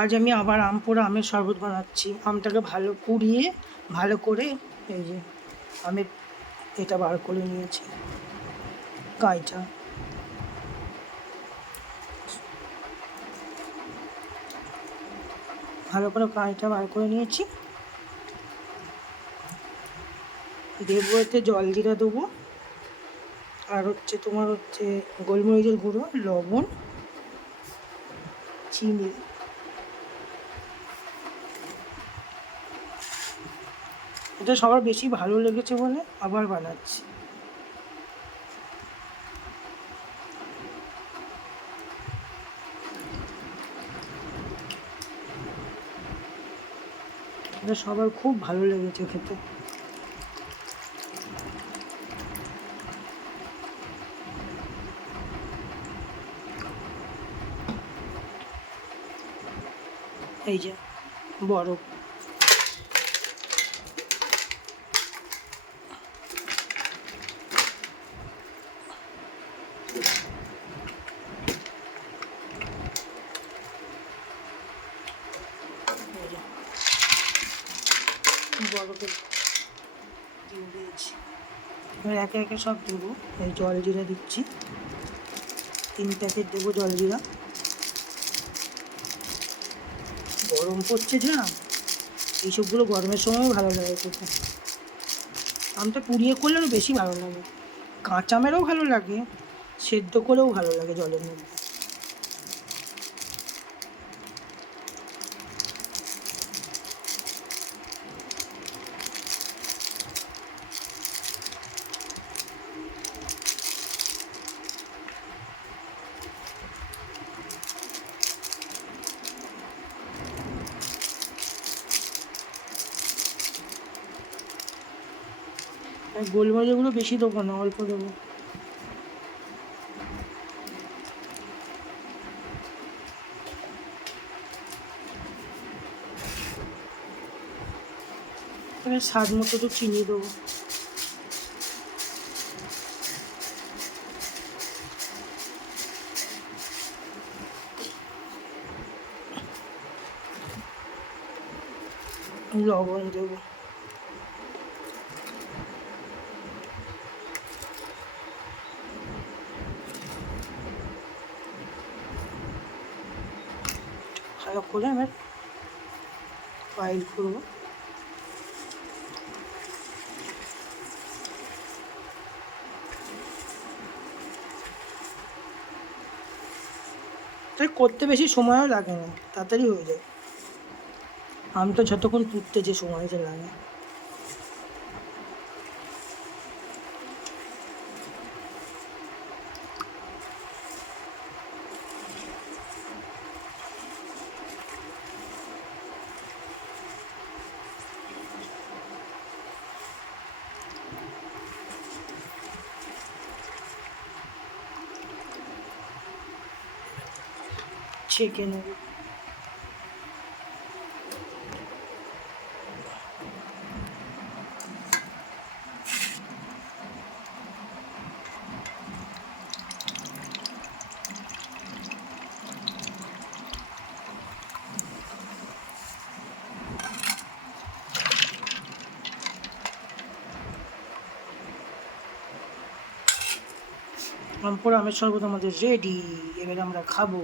আজ আমি আবার আম পোড়া আমের শরবত বানাচ্ছি। আমটাকে ভালো পুড়িয়ে ভালো করে এই যে আমের এটা বার করে নিয়েছি, কাইটা। ভালো করে কাইটা বার করে নিয়েছি। দেবো এতে জল জিরা দেবো, আর তোমার গোলমরিচের গুঁড়ো, লবণ, চিনি। এটা সবার বেশি ভালো লেগেছে বলে আবার বানাচ্ছি। এটা সবার খুব ভালো লেগেছে খেতে। এই যে বরফ, বরফের দিয়ে দিয়েছি। এবার একে একে সব দেবো। এই জল জিরা দিচ্ছি, 3 প্যাকেট দেবো জল জিরা। গরম পড়ছে যা, এইসবগুলো গরমের সময় ভালো লাগে খেতে। আমটা পুড়িয়ে করলে আরও বেশি ভালো লাগে, কাঁচা আমেরও ভালো লাগে, সেদ্ধ করেও ভালো লাগে জলের মধ্যে। গোলমরিচগুলো বেশি দেবো না, অল্প দেবো। এবার স্বাদ মতো তো চিনি দেবো। লবণ দেবো। ভালো করে এবার পাইল করবো। তাই করতে বেশি সময়ও লাগে না, তাড়াতাড়ি হয়ে যায়। আমটা যতক্ষণ পুড়তে যে সময়টা লাগে। ছেঁকে নেব। আম পোড়া আমের শরবত আমাদের রেডি। এবার আমরা খাবো।